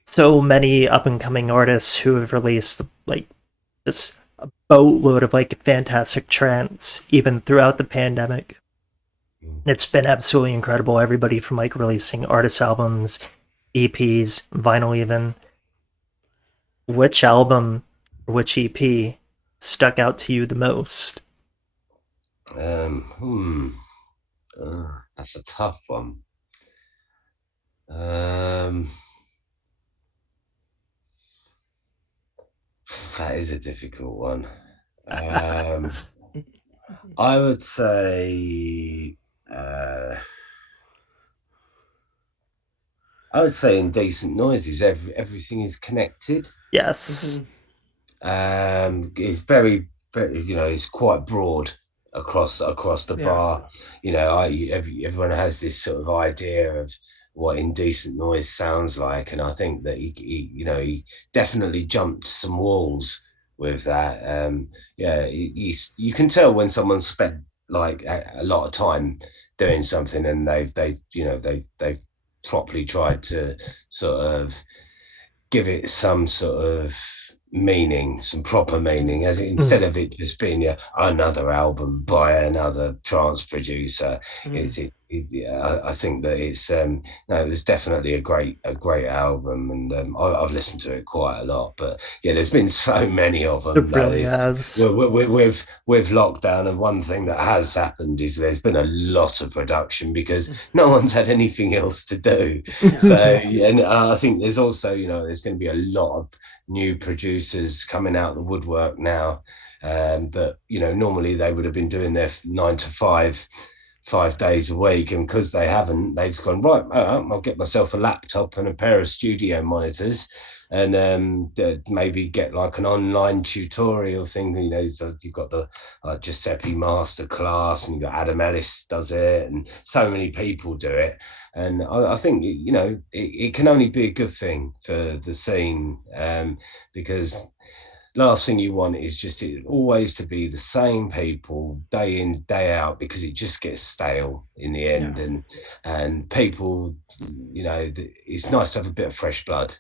so many up and coming artists who have released like this a boatload of like fantastic trance even throughout the pandemic. It's been absolutely incredible. Everybody from like releasing artist albums, EPs, vinyl even. Which album or which EP stuck out to you the most? Um, hmm. That's a tough one. Um, that is a difficult one. I would say, I would say, indecent noises. Everything is connected. Yes. Mhm. It's very, it's quite broad across the Yeah, bar. Everyone has this sort of idea of what indecent noise sounds like, and I think that he definitely jumped some walls with that. Yeah, you can tell when someone's spent like a lot of time doing something, and they've properly tried to sort of give it some sort of meaning, some proper meaning, as instead Mm, of it just being another album by another trance producer. Mhm. Yeah, I think that it's no, it was definitely a great album, and I've listened to it quite a lot. But yeah, there's been so many of them it that really has. with lockdown, and one thing that has happened is there's been a lot of production because no one's had anything else to do. Yeah. So, and I think there's also, there's going to be a lot of new producers coming out of the woodwork now, that, normally they would have been doing their 9 to 5, 5 days a week. And because they haven't, they've gone, right, I'll get myself a laptop and a pair of studio monitors, and maybe get like an online tutorial thing. So you've got the Giuseppe Masterclass, and you've got Adam Ellis does it, and so many people do it. And I think it can only be a good thing for the scene, because last thing you want is just it always to be the same people day in day out, because it just gets stale in the Yeah. end. And people, it's nice to have a bit of fresh blood.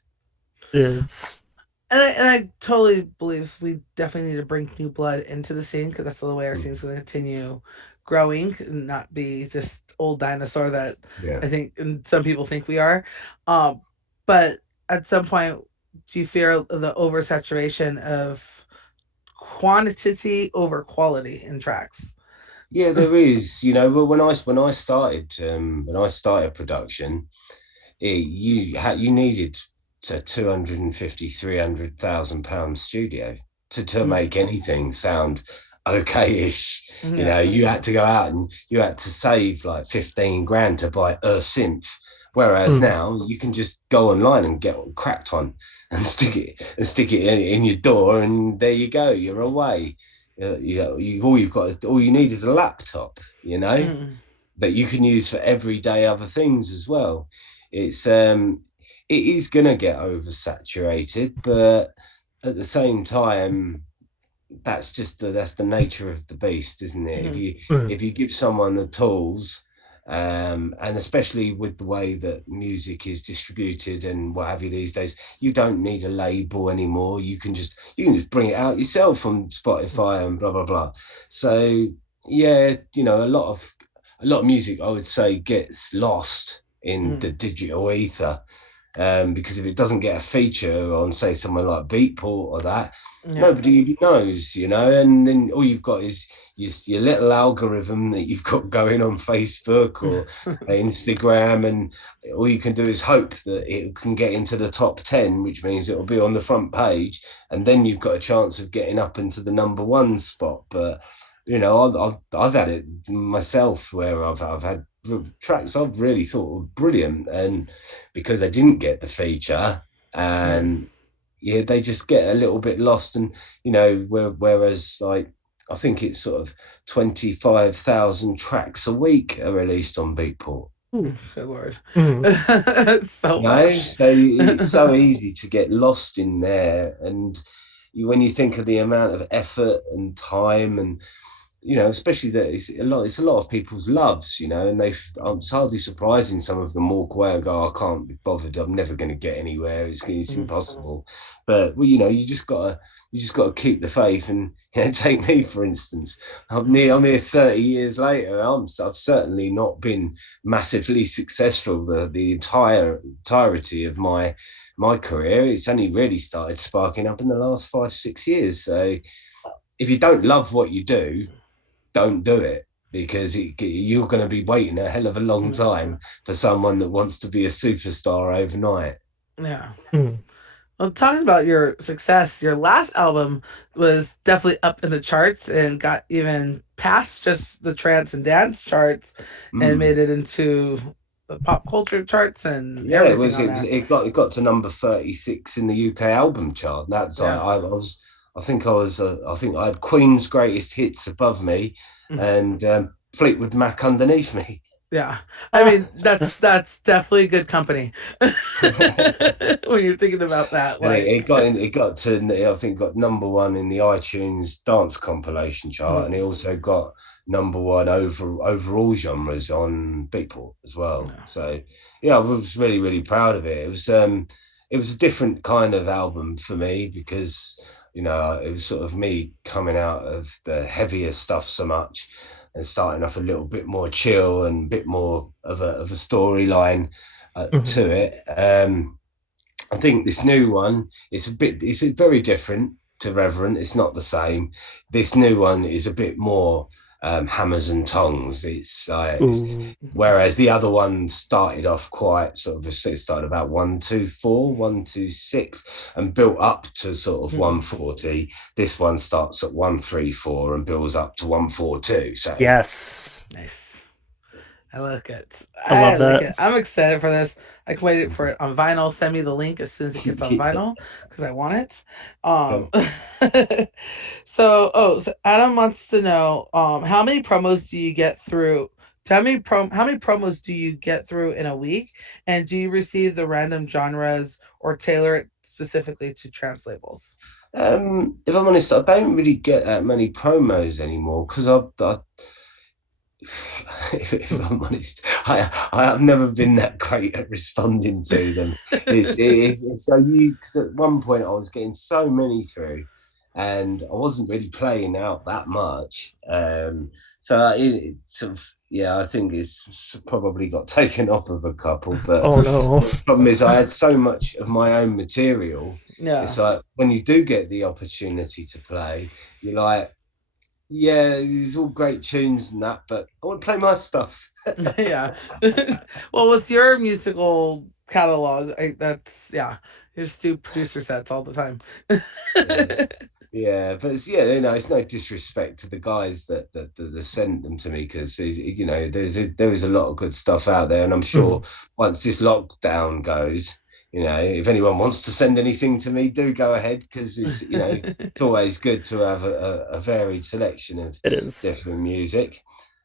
It's And I totally believe we definitely need to bring new blood into the scene because that's the way our Mm. scene's going to continue growing and not be just old dinosaur that Yeah. I think and some people think we are. Um, but at some point, do you fear the oversaturation of quantity over quality in tracks? Yeah, there is. Well, when I started production, you needed a 250, 300,000 pound studio to Mm, make anything sound okay-ish. yeah. You had to go out and you had to save like 15 grand to buy a synth. Whereas mm, now you can just go online and get cracked on and stick it in your door, and there you go, you're away. All you need is a laptop, Mm, that you can use for everyday other things as well. It is gonna get oversaturated, but at the same time, that's the nature of the beast, isn't it? If mm, you mm. if you give someone the tools, and especially with the way that music is distributed and what have you these days, you don't need a label anymore. You can just bring it out yourself on Spotify and blah blah blah. So yeah, a lot of music, I would say, gets lost in the mm, digital ether. because if it doesn't get a feature on, say, someone like Beatport or that, Yeah. nobody knows, and then all you've got is your little algorithm that you've got going on Facebook or Instagram, and all you can do is hope that it can get into the top 10, which means it'll be on the front page, and then you've got a chance of getting up into the number one spot. But I've had it myself where I've had tracks I've really thought were brilliant, and because they didn't get the feature, Mm. and yeah, they just get a little bit lost. And whereas like I think it's sort of 25,000 tracks a week are released on Beatport. Good lord. Mm. So much. So it's so easy to get lost in there, and when you think of the amount of effort and time, and especially that it's a lot of people's loves, and it's hardly surprising some of them walk away and go, I can't be bothered, I'm never going to get anywhere, it's Mm. impossible. But well, you just gotta keep the faith. And take me for instance. I'm here 30 years later. I've certainly not been massively successful the entirety of my career. It's only really started sparking up in the last 5 6 years. So if you don't love what you do, don't do it, because you're going to be waiting a hell of a long time for someone that wants to be a superstar overnight. Yeah. Mm. Well, talking about your success, your last album was definitely up in the charts and got even past just the trance and dance charts and made Mm. it into the pop culture charts and Yeah, it everything was. on It was. there. It got to number 36 in the UK album chart. That's Yeah. I was. I think I was. I think I had Queen's greatest hits above me, Mhm. and Fleetwood Mac underneath me. Yeah. I Ah. mean, that's definitely good company. When you're thinking about that, And it, like it got in, it got to I think it got number one in the iTunes dance compilation chart, and it mm, also got number one overall genres on Beatport as well. yeah. So yeah, I was really really proud of it. It was a different kind of album for me, because it was sort of me coming out of the heavier stuff so much and starting off a little bit more chill and a bit more of a storyline Mhm. to it. I think this new one it's very different to Reverend. It's not the same. This new one is a bit more hammers and tongs. Ooh. Whereas the other one started off quite sort of, it started about 124, 126, and built up to sort of Mm, 140. This one starts at 134 and builds up to 142. So Yes. nice. I like it. I I love like that. it. I'm excited for this. I can wait for it on vinyl. Send me the link as soon as it gets on vinyl because I want it. Um, so Adam wants to know, how many promos do you get through? How many promos do you get through in a week? And do you receive the random genres or tailor it specifically to trance labels? if I'm honest, I don't really get that many promos anymore, because if I'm honest, I have never been that great at responding to them. It's so you, because at one point I was getting so many through, and I wasn't really playing out that much. So it sort of, yeah, I think it's probably got taken off of a couple. But Oh no. the problem is I had so much of my own material. Yeah. It's like when you do get the opportunity to play, you're like, yeah, these all great tunes and that, but I want to play my stuff. Yeah. Well, with your musical catalog, that's yeah, you just do producer sets all the time. Yeah, yeah, but it's no disrespect to the guys that sent them to me, because there is a lot of good stuff out there, and I'm sure Mhm. once this lockdown goes, if anyone wants to send anything to me, do go ahead, because it's always good to have a varied selection of It is. different music.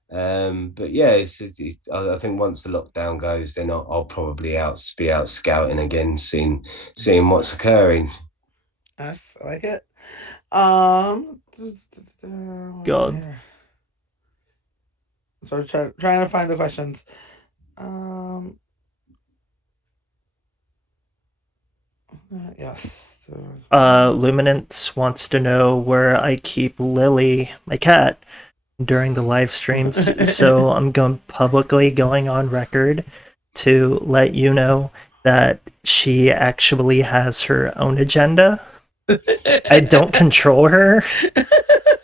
But yeah, I think once the lockdown goes, then I'll probably be out scouting again, seeing what's occurring. Yes, I like it. Where am I God. here? So trying to find the questions. Um, yes. Luminance wants to know where I keep Lily, my cat, during the live streams. So I'm going publicly going on record to let you know that she actually has her own agenda. I don't control her.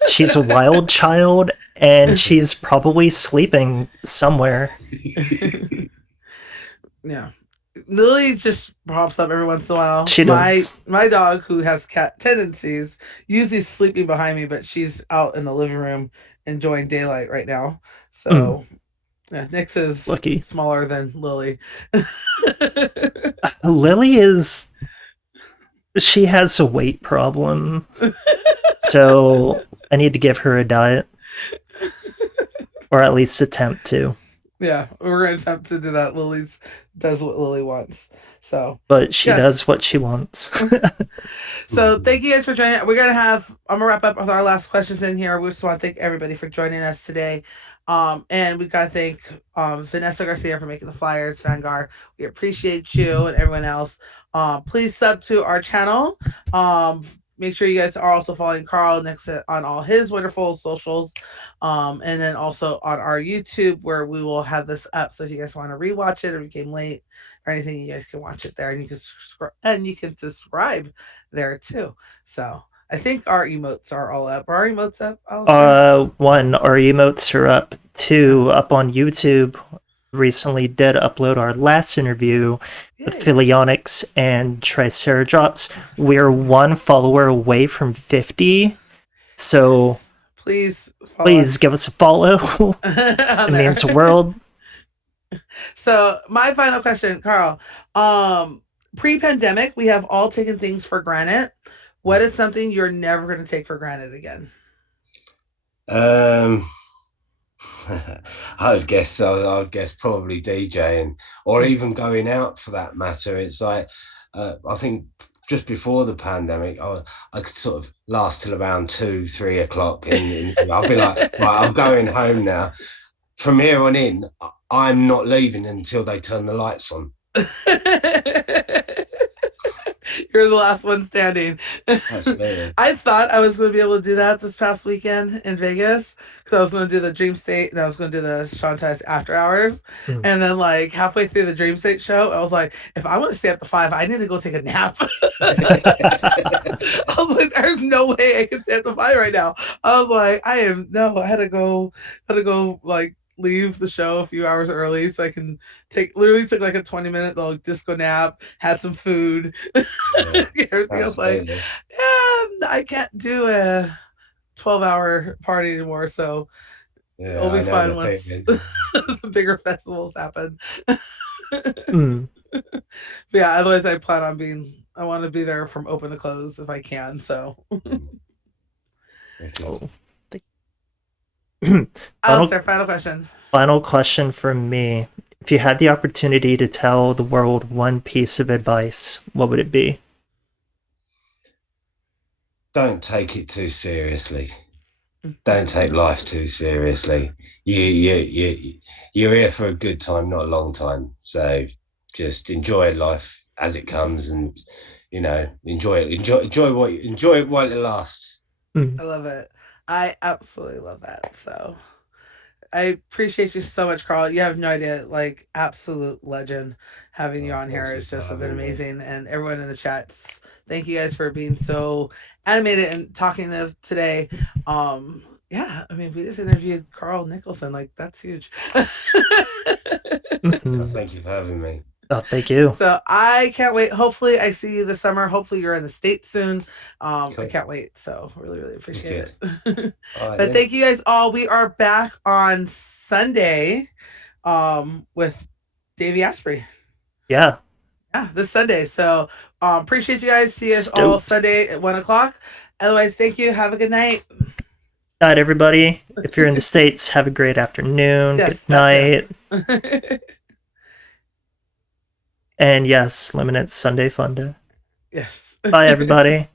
She's a wild child, and she's probably sleeping somewhere. Yeah. Lily just pops up every once in a while. She does. My dog, who has cat tendencies, usually sleeping behind me, but she's out in the living room enjoying daylight right now. So yeah, Nyx is Lucky. smaller than Lily. Lily is. She has a weight problem, so I need to give her a diet, or at least attempt to. Yeah, we're gonna attempt to do that. Lily's does what Lily wants. So But she yes. does what she wants. So thank you guys for joining. I'm gonna wrap up with our last questions in here. We just want to thank everybody for joining us today. And we gotta thank Vanessa Garcia for making the flyers, Vanguard. We appreciate you and everyone else. Please sub to our channel. Make sure you guys are also following Carl next on all his wonderful socials. And then also on our YouTube, where we will have this up. So if you guys want to rewatch it or you came late or anything, you guys can watch it there, and you can subscribe there too. So I think our emotes are all up. Are our emotes up, Alistair? One, our emotes are up. Two, up on YouTube. Recently did upload our last interview with Philionics and Triceratops. We're one follower away from 50. So please give us a follow. It means the world. So my final question, Carl. Pre-pandemic, we have all taken things for granted. What is something you're never going to take for granted again? I would guess probably DJing, or even going out for that matter. It's like I think just before the pandemic, I could sort of last till around 2-3 o'clock, and I'll be like, right, I'm going home now. From here on in, I'm not leaving until they turn the lights on. You're the last one standing. Absolutely. I thought I was going to be able to do that this past weekend in Vegas, because I was going to do the Dream State and I was going to do the Shantae's After Hours. And then, like, halfway through the Dream State show, I was like, if I want to stay up to 5, I need to go take a nap. I was like, there's no way I can stay up to 5 right now. I was like, I had to go, like, leave the show a few hours early so I can literally took like a 20-minute like disco nap, had some food. Everything else, like, yeah, I can't do a 12-hour party anymore, so it'll be fun once the bigger festivals happen. Yeah, otherwise I plan on I want to be there from open to close if I can, so final question. Final question from me. If you had the opportunity to tell the world one piece of advice, what would it be? Don't take it too seriously. Don't take life too seriously. You're here for a good time, not a long time. So just enjoy life as it comes, and enjoy it. Enjoy it while it lasts. I love it. I absolutely love that. So I appreciate you so much, Carl. You have no idea, like, absolute legend. Having you on here has just been amazing. And everyone in the chat, thank you guys for being so animated and talking today. Yeah, I mean, we just interviewed Carl Nichsolson. Like, that's huge. Thank you for having me. Oh, thank you. So I can't wait. Hopefully I see you this summer. Hopefully you're in the States soon. Cool. I can't wait. So really, really appreciate it. But thank you guys all. We are back on Sunday with Davey Asprey. Yeah. Yeah, this Sunday. So appreciate you guys. See us all Sunday at 1:00. Otherwise, thank you. Have a good night. Night, everybody. If you're in the States, have a great afternoon. Yes, good night. And yes, limited Sunday fun day. Yes. Bye, everybody.